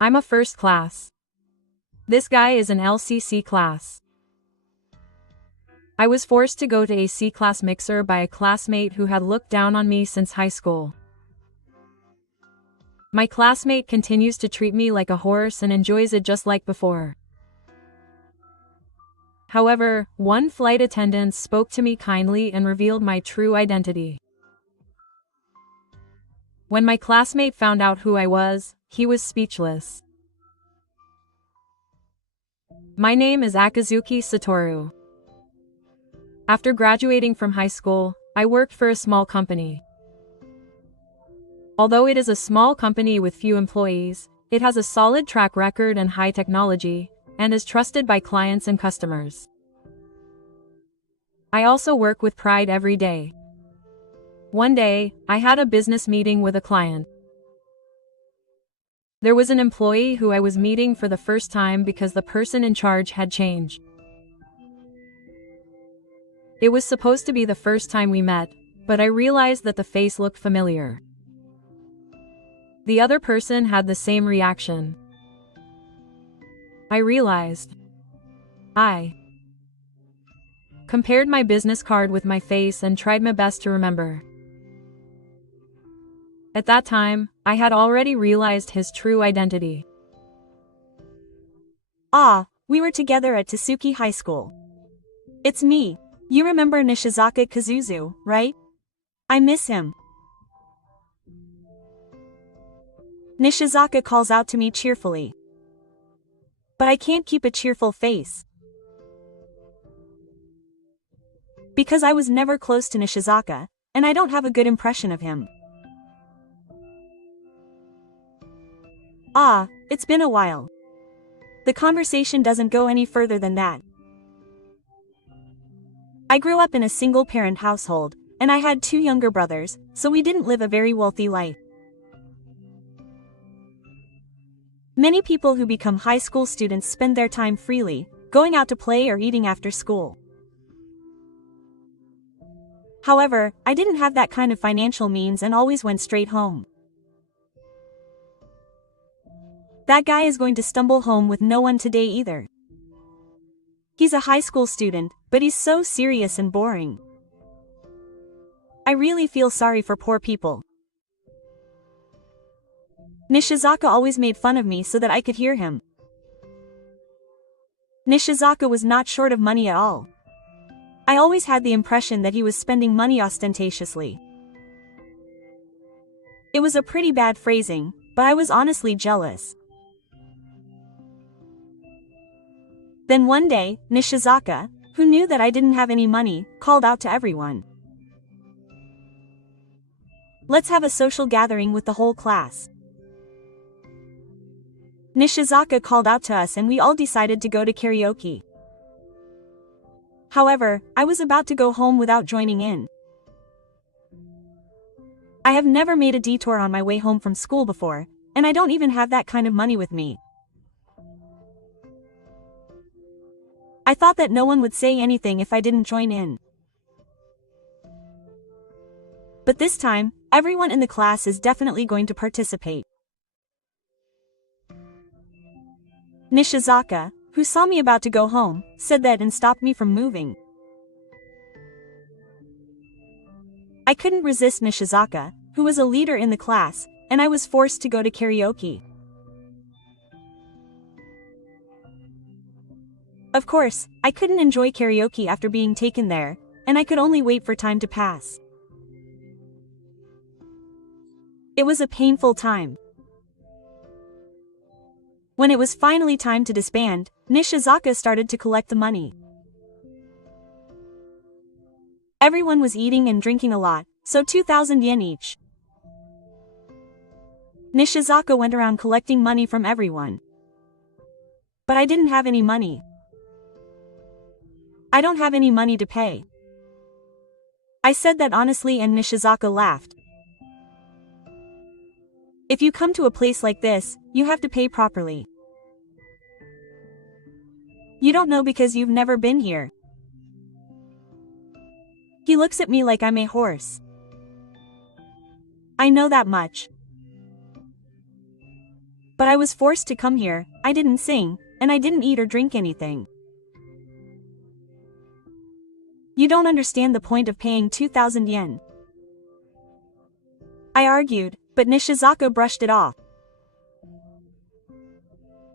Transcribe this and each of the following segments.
I'm a first class. This guy is an LCC class. I was forced to go to a C-class mixer by a classmate who had looked down on me since high school. My classmate continues to treat me like a horse and enjoys it just like before. However, one flight attendant spoke to me kindly and revealed my true identity. When my classmate found out who I was, he was speechless. My name is Akazuki Satoru. After graduating from high school, I worked for a small company. Although it is a small company with few employees, it has a solid track record and high technology, and is trusted by clients and customers. I also work with pride every day. One day, I had a business meeting with a client. There was an employee who I was meeting for the first time because the person in charge had changed. It was supposed to be the first time we met, but I realized that the face looked familiar. The other person had the same reaction. I realized. I compared my business card with my face and tried my best to remember. At that time, I had already realized his true identity. Ah, we were together at Tasuki High School. It's me. You remember Nishizaka Kazuzu, right? I miss him. Nishizaka calls out to me cheerfully. But I can't keep a cheerful face. Because I was never close to Nishizaka, and I don't have a good impression of him. Ah, it's been a while. The conversation doesn't go any further than that. I grew up in a single-parent household, and I had 2 younger brothers, so we didn't live a very wealthy life. Many people who become high school students spend their time freely, going out to play or eating after school. However, I didn't have that kind of financial means and always went straight home. That guy is going to stumble home with no one today either. He's a high school student, but he's so serious and boring. I really feel sorry for poor people. Nishizaka always made fun of me so that I could hear him. Nishizaka was not short of money at all. I always had the impression that he was spending money ostentatiously. It was a pretty bad phrasing, but I was honestly jealous. Then one day, Nishizaka, who knew that I didn't have any money, called out to everyone. Let's have a social gathering with the whole class. Nishizaka called out to us and we all decided to go to karaoke. However, I was about to go home without joining in. I have never made a detour on my way home from school before, and I don't even have that kind of money with me. I thought that no one would say anything if I didn't join in. But this time, everyone in the class is definitely going to participate. Nishizaka, who saw me about to go home, said that and stopped me from moving. I couldn't resist Nishizaka, who was a leader in the class, and I was forced to go to karaoke. Of course, I couldn't enjoy karaoke after being taken there, and I could only wait for time to pass. It was a painful time. When it was finally time to disband, Nishizaka started to collect the money. Everyone was eating and drinking a lot, so 2,000 yen each. Nishizaka went around collecting money from everyone. But I didn't have any money. I don't have any money to pay. I said that honestly and Nishizaka laughed. If you come to a place like this, you have to pay properly. You don't know because you've never been here. He looks at me like I'm a horse. I know that much. But I was forced to come here, I didn't sing, and I didn't eat or drink anything. You don't understand the point of paying 2,000 yen. I argued, but Nishizaka brushed it off.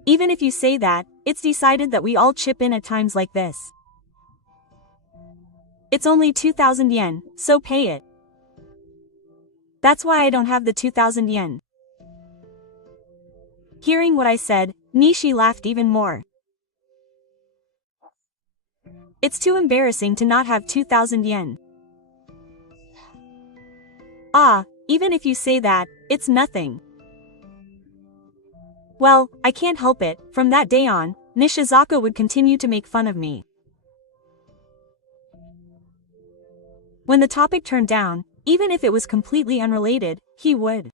Even if you say that, it's decided that we all chip in at times like this. It's only 2,000 yen, so pay it. That's why I don't have the 2,000 yen. Hearing what I said, Nishi laughed even more. It's too embarrassing to not have 2,000 yen. Ah, even if you say that, it's nothing. Well, I can't help it. From that day on, Nishizaka would continue to make fun of me. When the topic turned down, even if it was completely unrelated, he would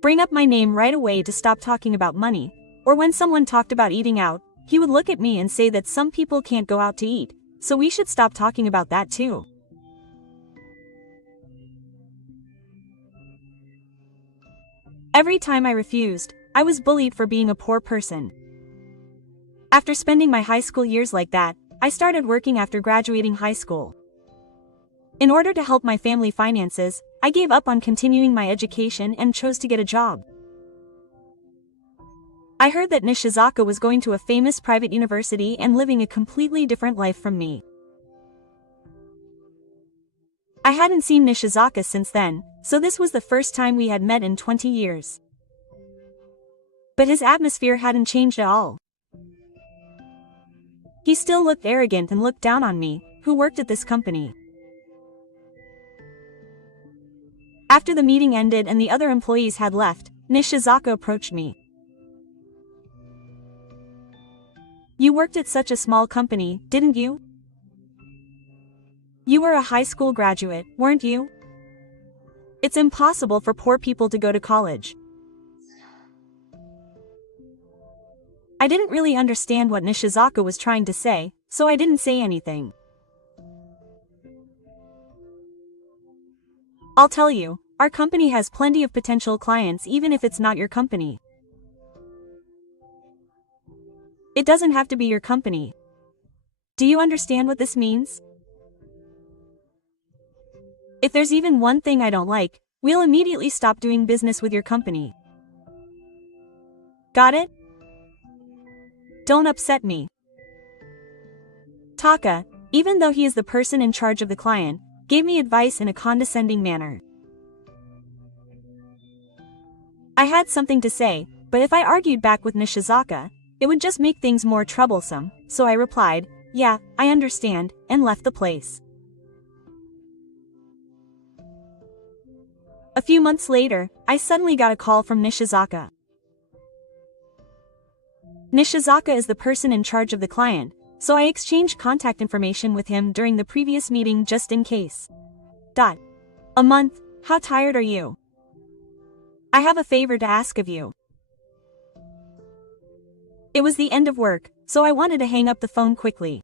bring up my name right away to stop talking about money, or when someone talked about eating out, he would look at me and say that some people can't go out to eat, so we should stop talking about that too. Every time I refused, I was bullied for being a poor person. After spending my high school years like that, I started working after graduating high school. In order to help my family finances, I gave up on continuing my education and chose to get a job. I heard that Nishizaka was going to a famous private university and living a completely different life from me. I hadn't seen Nishizaka since then, so this was the first time we had met in 20 years. But his atmosphere hadn't changed at all. He still looked arrogant and looked down on me, who worked at this company. After the meeting ended and the other employees had left, Nishizaka approached me. You worked at such a small company, didn't you? You were a high school graduate, weren't you? It's impossible for poor people to go to college. I didn't really understand what Nishizaka was trying to say, so I didn't say anything. I'll tell you, our company has plenty of potential clients even if it's not your company. It doesn't have to be your company. Do you understand what this means? If there's even one thing I don't like, we'll immediately stop doing business with your company. Got it? Don't upset me. Taka, even though he is the person in charge of the client, gave me advice in a condescending manner. I had something to say, but if I argued back with Nishizaka, it would just make things more troublesome, so I replied, yeah, I understand, and left the place. A few months later, I suddenly got a call from Nishizaka. Nishizaka is the person in charge of the client, so I exchanged contact information with him during the previous meeting just in case. A month, how tired are you? I have a favor to ask of you. It was the end of work, so I wanted to hang up the phone quickly.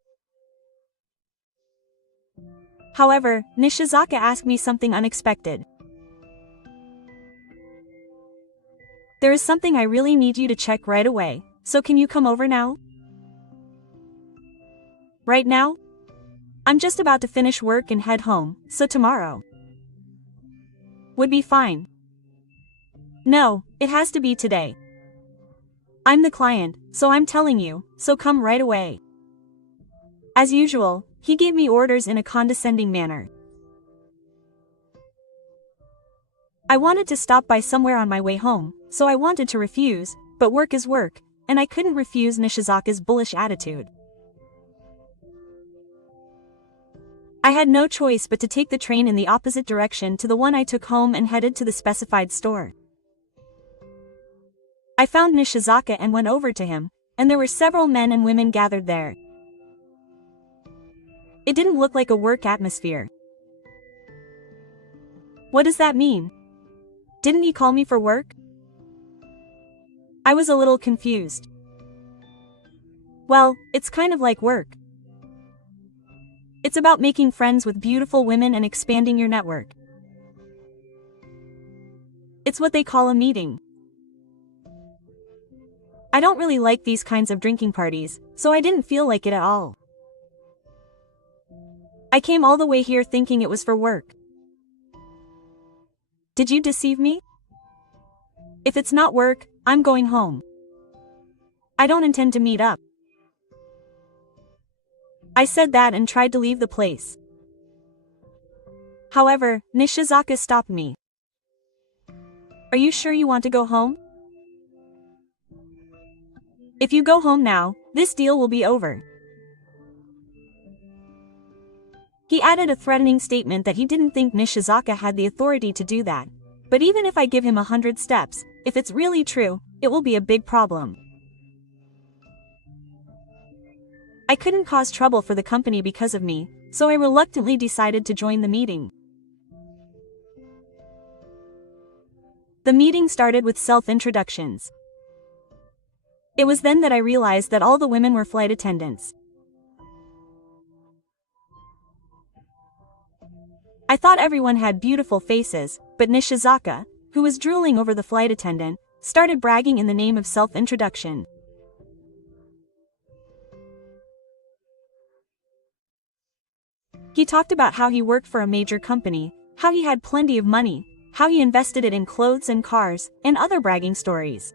However, Nishizaka asked me something unexpected. There is something I really need you to check right away, so can you come over now? Right now? I'm just about to finish work and head home, so tomorrow would be fine. No, it has to be today. I'm the client, so I'm telling you, so come right away. As usual, he gave me orders in a condescending manner. I wanted to stop by somewhere on my way home, so I wanted to refuse, but work is work, and I couldn't refuse Nishizaka's bullish attitude. I had no choice but to take the train in the opposite direction to the one I took home and headed to the specified store. I found Nishizaka and went over to him, and there were several men and women gathered there. It didn't look like a work atmosphere. What does that mean? Didn't he call me for work? I was a little confused. Well, it's kind of like work. It's about making friends with beautiful women and expanding your network. It's what they call a meeting. I don't really like these kinds of drinking parties, so I didn't feel like it at all. I came all the way here thinking it was for work. Did you deceive me? If it's not work, I'm going home. I don't intend to meet up. I said that and tried to leave the place. However, Nishizaka stopped me. Are you sure you want to go home? If you go home now, this deal will be over. He added a threatening statement that he didn't think Nishizaka had the authority to do that. But even if I give him 100 steps, if it's really true, it will be a big problem. I couldn't cause trouble for the company because of me, so I reluctantly decided to join the meeting. The meeting started with self-introductions. It was then that I realized that all the women were flight attendants. I thought everyone had beautiful faces, but Nishizaka, who was drooling over the flight attendant, started bragging in the name of self-introduction. He talked about how he worked for a major company, how he had plenty of money, how he invested it in clothes and cars, and other bragging stories.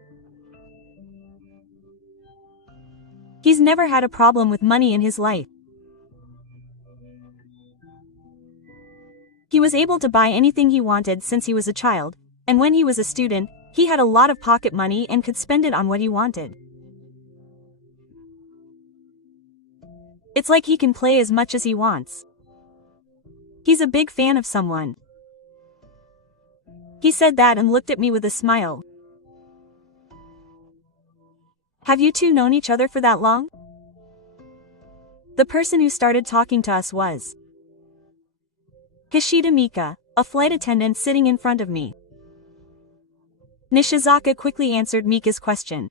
He's never had a problem with money in his life. He was able to buy anything he wanted since he was a child, and when he was a student, he had a lot of pocket money and could spend it on what he wanted. It's like he can play as much as he wants. He's a big fan of someone. He said that and looked at me with a smile. Have you two known each other for that long? The person who started talking to us was Hishida Mika, a flight attendant sitting in front of me. Nishizaka quickly answered Mika's question.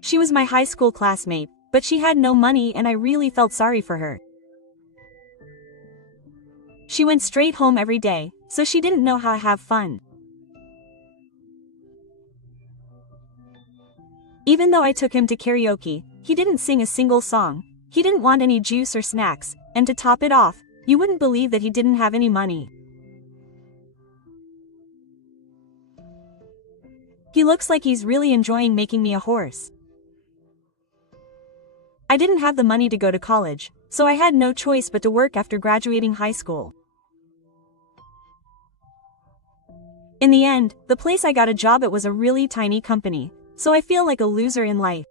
She was my high school classmate, but she had no money and I really felt sorry for her. She went straight home every day, so she didn't know how to have fun. Even though I took him to karaoke, he didn't sing a single song. He didn't want any juice or snacks, and to top it off, you wouldn't believe that he didn't have any money. He looks like he's really enjoying making me a horse. I didn't have the money to go to college, so I had no choice but to work after graduating high school. In the end, the place I got a job at was a really tiny company, so I feel like a loser in life.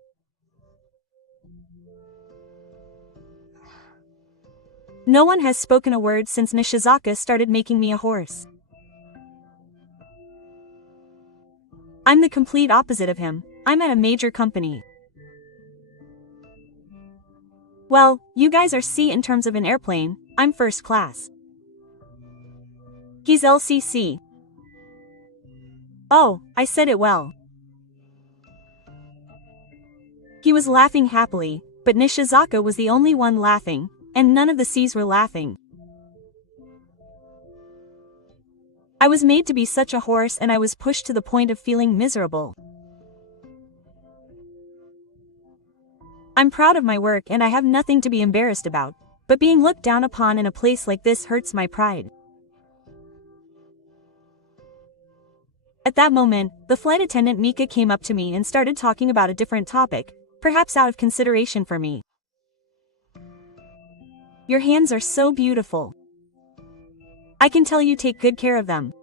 No one has spoken a word since Nishizaka started making me a horse. I'm the complete opposite of him. I'm at a major company. Well, you guys are C in terms of an airplane, I'm first class. He's LCC. Oh, I said it well. He was laughing happily, but Nishizaka was the only one laughing, and none of the C's were laughing. I was made to be such a horse and I was pushed to the point of feeling miserable. I'm proud of my work and I have nothing to be embarrassed about, but being looked down upon in a place like this hurts my pride. At that moment, the flight attendant Mika came up to me and started talking about a different topic, perhaps out of consideration for me. Your hands are so beautiful. I can tell you take good care of them.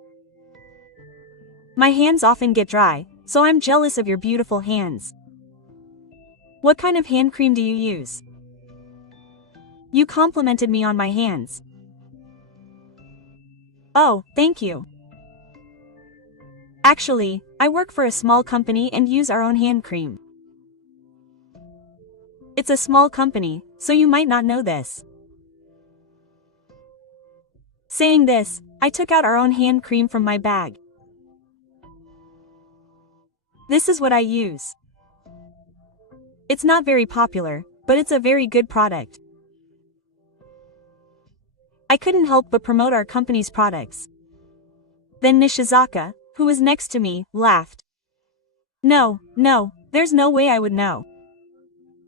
My hands often get dry, so I'm jealous of your beautiful hands. What kind of hand cream do you use? You complimented me on my hands. Oh, thank you. Actually, I work for a small company and use our own hand cream. It's a small company, so you might not know this. Saying this, I took out our own hand cream from my bag. This is what I use. It's not very popular, but it's a very good product. I couldn't help but promote our company's products. Then Nishizaka, who was next to me, laughed. No, there's no way I would know.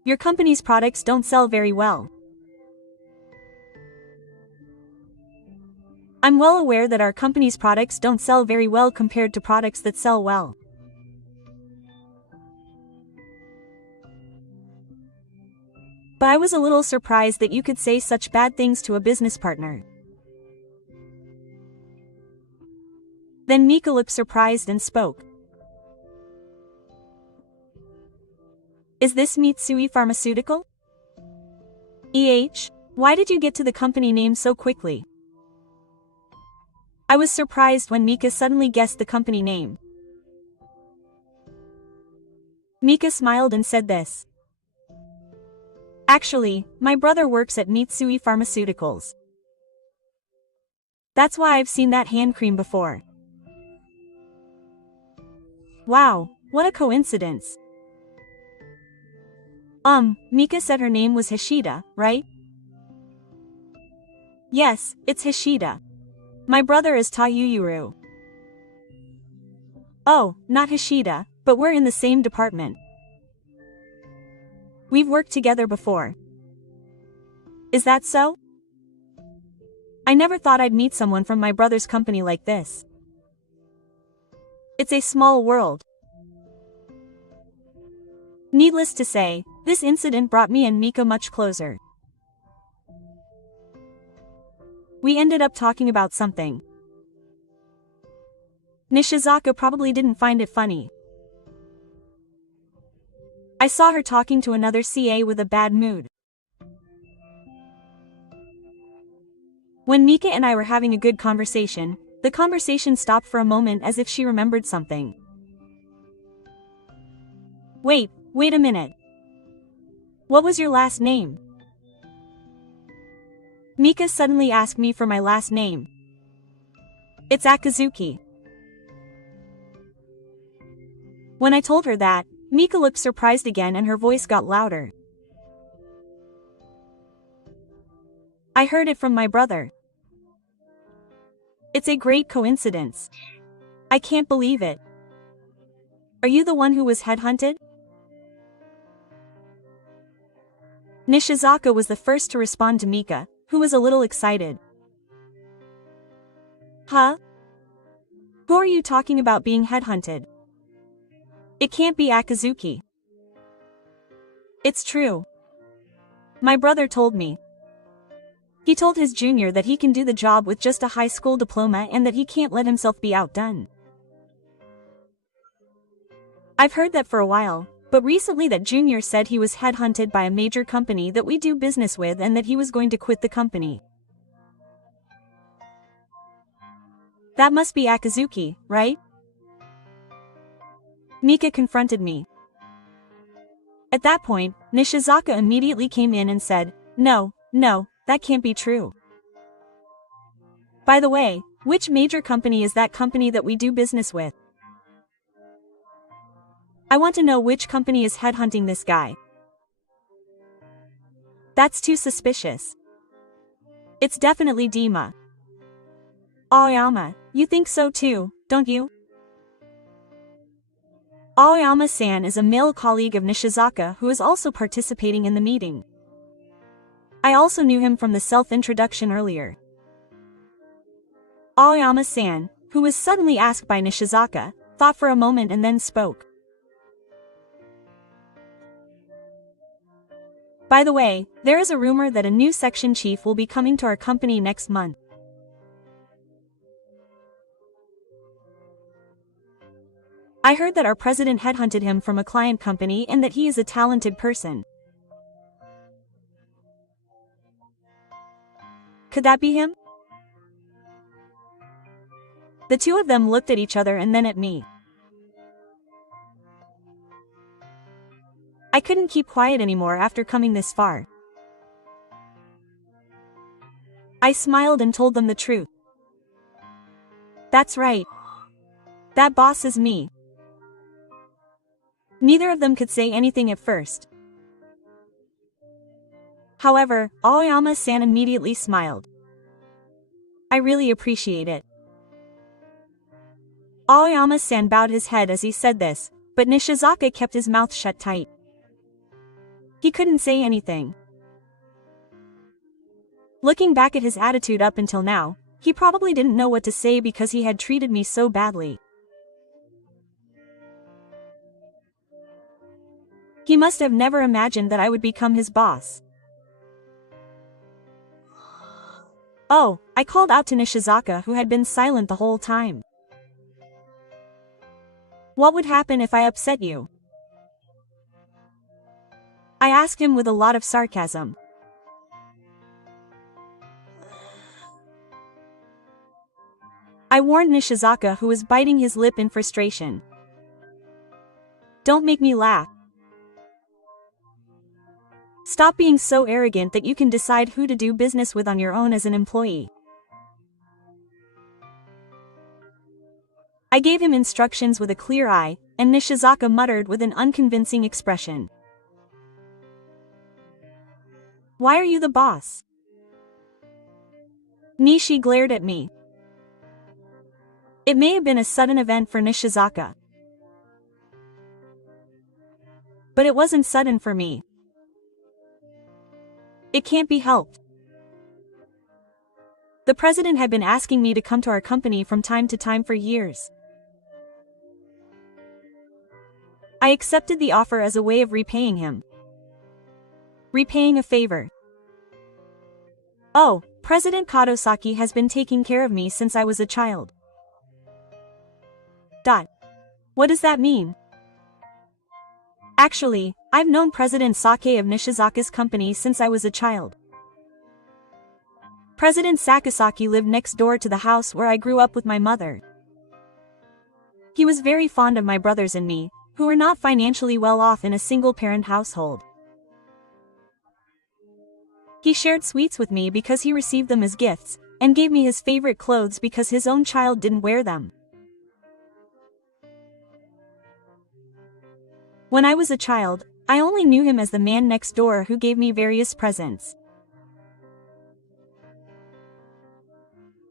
Your company's products don't sell very well. I'm well aware that our company's products don't sell very well compared to products that sell well. But I was a little surprised that you could say such bad things to a business partner. Then Mika looked surprised and spoke. Is this Mitsui Pharmaceutical? Why did you get to the company name so quickly? I was surprised when Mika suddenly guessed the company name. Mika smiled and said this. Actually, my brother works at Mitsui Pharmaceuticals. That's why I've seen that hand cream before. Wow, what a coincidence. Mika said her name was Hishida, right? Yes, it's Hishida. My brother is Taiyuru. Oh, not Hishida, but we're in the same department. We've worked together before. Is that so? I never thought I'd meet someone from my brother's company like this. It's a small world. Needless to say, this incident brought me and Mika much closer. We ended up talking about something. Nishizaka probably didn't find it funny. I saw her talking to another CA with a bad mood. When Mika and I were having a good conversation, the conversation stopped for a moment as if she remembered something. Wait a minute. What was your last name? Mika suddenly asked me for my last name. It's Akazuki. When I told her that, Mika looked surprised again and her voice got louder. I heard it from my brother. It's a great coincidence. I can't believe it. Are you the one who was headhunted? Nishizaka was the first to respond to Mika, who was a little excited. Huh? Who are you talking about being headhunted? It can't be Akazuki. It's true. My brother told me. He told his junior that he can do the job with just a high school diploma and that he can't let himself be outdone. I've heard that for a while, but recently that junior said he was headhunted by a major company that we do business with and that he was going to quit the company. That must be Akazuki, right? Mika confronted me. At that point, Nishizaka immediately came in and said, No, that can't be true. By the way, which major company is that company that we do business with? I want to know which company is headhunting this guy. That's too suspicious. It's definitely Dima. Aoyama, you think so too, don't you? Aoyama-san is a male colleague of Nishizaka who is also participating in the meeting. I also knew him from the self-introduction earlier. Aoyama-san, who was suddenly asked by Nishizaka, thought for a moment and then spoke. By the way, there is a rumor that a new section chief will be coming to our company next month. I heard that our president headhunted him from a client company and that he is a talented person. Could that be him? The two of them looked at each other and then at me. I couldn't keep quiet anymore after coming this far. I smiled and told them the truth. That's right. That boss is me. Neither of them could say anything at first. However, Aoyama-san immediately smiled. I really appreciate it. Aoyama-san bowed his head as he said this, but Nishizaka kept his mouth shut tight. He couldn't say anything. Looking back at his attitude up until now, he probably didn't know what to say because he had treated me so badly. He must have never imagined that I would become his boss. Oh, I called out to Nishizaka, who had been silent the whole time. What would happen if I upset you? I asked him with a lot of sarcasm. I warned Nishizaka, who was biting his lip in frustration. Don't make me laugh. Stop being so arrogant that you can decide who to do business with on your own as an employee. I gave him instructions with a clear eye, and Nishizaka muttered with an unconvincing expression. Why are you the boss? Nishi glared at me. It may have been a sudden event for Nishizaka, but it wasn't sudden for me. It can't be helped. The president had been asking me to come to our company from time to time for years. I accepted the offer as a way of repaying him. Repaying a favor. Oh, President Kadosaki has been taking care of me since I was a child. What does that mean? Actually, I've known President Sake of Nishizaka's company since I was a child. President Sakasaki lived next door to the house where I grew up with my mother. He was very fond of my brothers and me, who were not financially well off in a single-parent household. He shared sweets with me because he received them as gifts, and gave me his favorite clothes because his own child didn't wear them. When I was a child, I only knew him as the man next door who gave me various presents.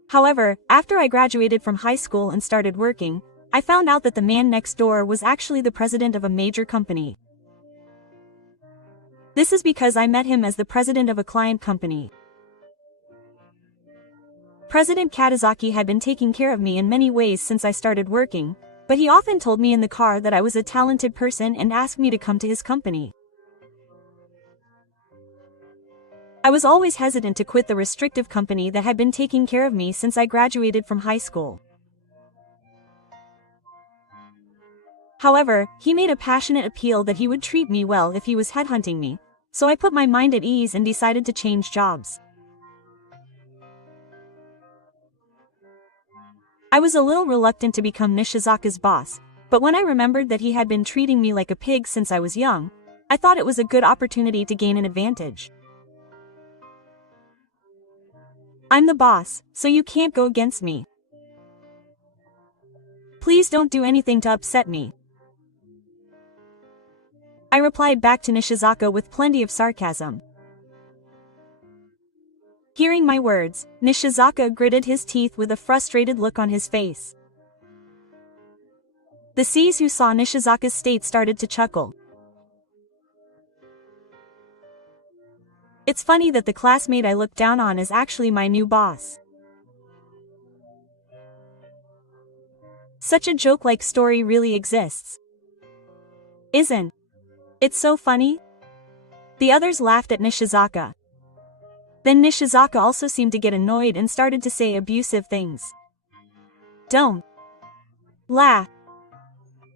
However, after I graduated from high school and started working, I found out that the man next door was actually the president of a major company. This is because I met him as the president of a client company. President Katazaki had been taking care of me in many ways since I started working, but he often told me in the car that I was a talented person and asked me to come to his company. I was always hesitant to quit the restrictive company that had been taking care of me since I graduated from high school. However, he made a passionate appeal that he would treat me well if he was headhunting me, so I put my mind at ease and decided to change jobs. I was a little reluctant to become Nishizaka's boss, but when I remembered that he had been treating me like a pig since I was young, I thought it was a good opportunity to gain an advantage. I'm the boss, so you can't go against me. Please don't do anything to upset me. I replied back to Nishizaka with plenty of sarcasm. Hearing my words, Nishizaka gritted his teeth with a frustrated look on his face. The C's who saw Nishizaka's state started to chuckle. It's funny that the classmate I looked down on is actually my new boss. Such a joke-like story really exists. Isn't it so funny? The others laughed at Nishizaka. Then Nishizaka also seemed to get annoyed and started to say abusive things. Don't laugh.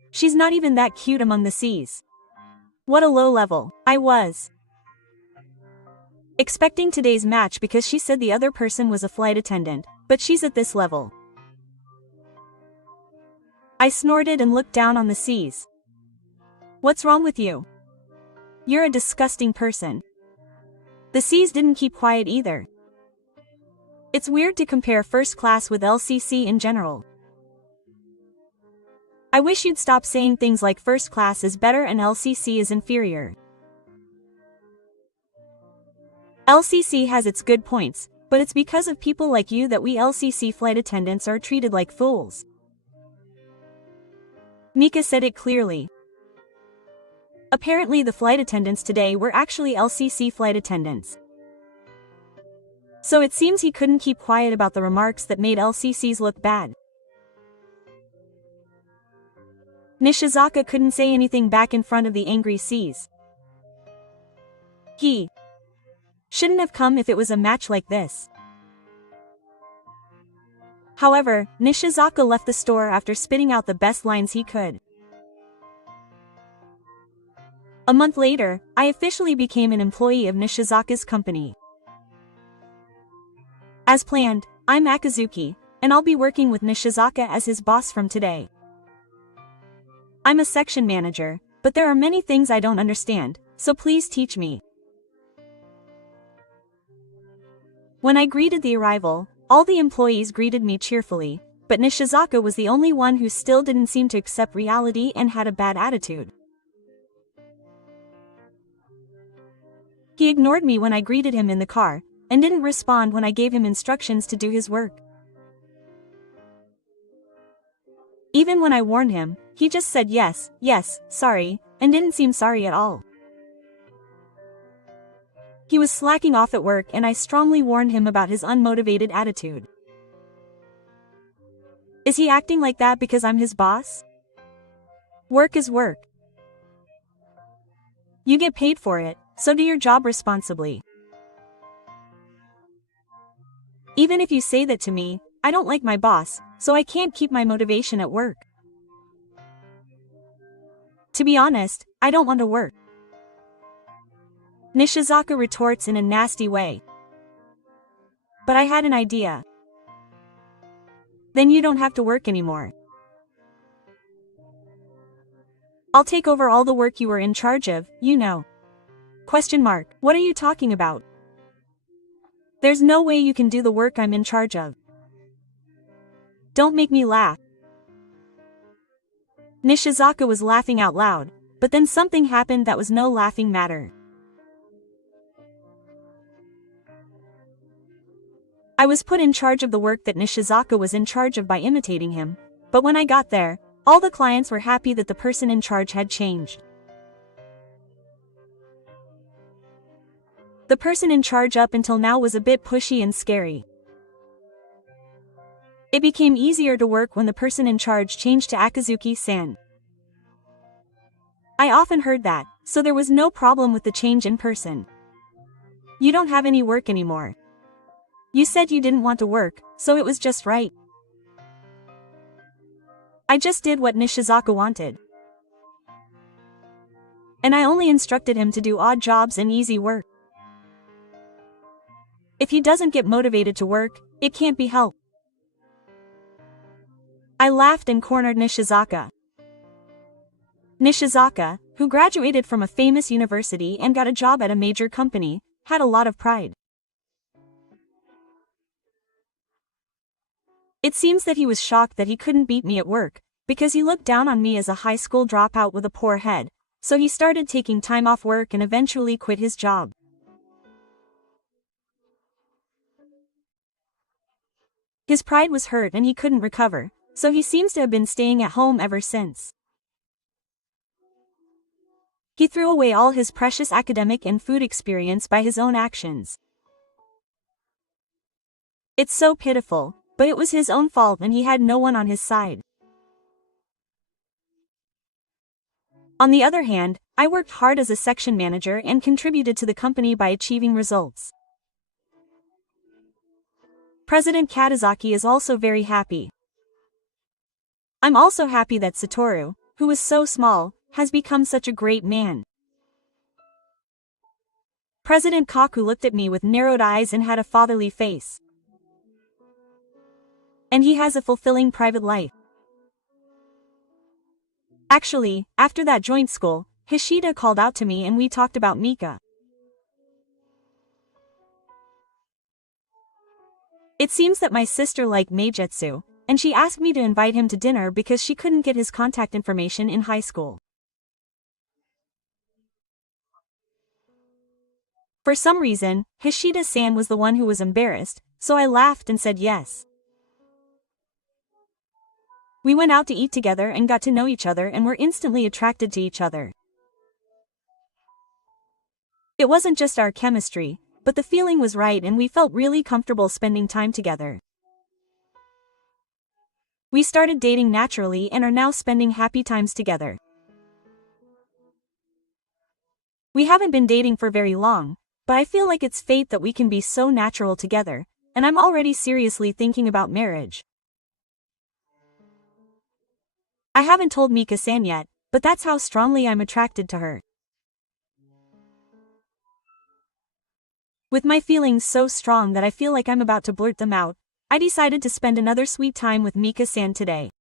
She's not even that cute among the C's. What a low level I was expecting today's match because she said the other person was a flight attendant, but she's at this level. I snorted and looked down on the C's. What's wrong with you? You're a disgusting person. The C's didn't keep quiet either. It's weird to compare first class with LCC in general. I wish you'd stop saying things like first class is better and LCC is inferior. LCC has its good points, but it's because of people like you that we LCC flight attendants are treated like fools. Mika said it clearly. Apparently the flight attendants today were actually LCC flight attendants. So it seems he couldn't keep quiet about the remarks that made LCCs look bad. Nishizaka couldn't say anything back in front of the angry C's. He shouldn't have come if it was a match like this. However, Nishizaka left the store after spitting out the best lines he could. A month later, I officially became an employee of Nishizaka's company. As planned, I'm Akazuki, and I'll be working with Nishizaka as his boss from today. I'm a section manager, but there are many things I don't understand, so please teach me. When I greeted the arrival, all the employees greeted me cheerfully, but Nishizaka was the only one who still didn't seem to accept reality and had a bad attitude. He ignored me when I greeted him in the car, and didn't respond when I gave him instructions to do his work. Even when I warned him, he just said yes, sorry, and didn't seem sorry at all. He was slacking off at work and I strongly warned him about his unmotivated attitude. Is he acting like that because I'm his boss? Work is work. You get paid for it, so do your job responsibly. Even if you say that to me, I don't like my boss, so I can't keep my motivation at work. To be honest, I don't want to work. Nishizaka retorts in a nasty way. But I had an idea. Then you don't have to work anymore. I'll take over all the work you were in charge of, you know. What are you talking about? There's no way you can do the work I'm in charge of. Don't make me laugh. Nishizaka was laughing out loud, but then something happened that was no laughing matter. I was put in charge of the work that Nishizaka was in charge of by imitating him, but when I got there, all the clients were happy that the person in charge had changed. The person in charge up until now was a bit pushy and scary. It became easier to work when the person in charge changed to Akazuki-san. I often heard that, so there was no problem with the change in person. You don't have any work anymore. You said you didn't want to work, so it was just right. I just did what Nishizaka wanted. And I only instructed him to do odd jobs and easy work. If he doesn't get motivated to work, it can't be helped. I laughed and cornered Nishizaka. Nishizaka, who graduated from a famous university and got a job at a major company, had a lot of pride. It seems that he was shocked that he couldn't beat me at work, because he looked down on me as a high school dropout with a poor head, so he started taking time off work and eventually quit his job. His pride was hurt and he couldn't recover, so he seems to have been staying at home ever since. He threw away all his precious academic and food experience by his own actions. It's so pitiful, but it was his own fault and he had no one on his side. On the other hand, I worked hard as a section manager and contributed to the company by achieving results. President Katazaki is also very happy. I'm also happy that Satoru, who was so small, has become such a great man. President Kaku looked at me with narrowed eyes and had a fatherly face. And he has a fulfilling private life. Actually, after that joint school, Hishida called out to me and we talked about Mika. It seems that my sister liked Meijetsu, and she asked me to invite him to dinner because she couldn't get his contact information in high school. For some reason, Hishida-san was the one who was embarrassed, so I laughed and said yes. We went out to eat together and got to know each other and were instantly attracted to each other. It wasn't just our chemistry, but the feeling was right and we felt really comfortable spending time together. We started dating naturally and are now spending happy times together. We haven't been dating for very long, but I feel like it's fate that we can be so natural together, and I'm already seriously thinking about marriage. I haven't told Mika-san yet, but that's how strongly I'm attracted to her. With my feelings so strong that I feel like I'm about to blurt them out, I decided to spend another sweet time with Mika-san today.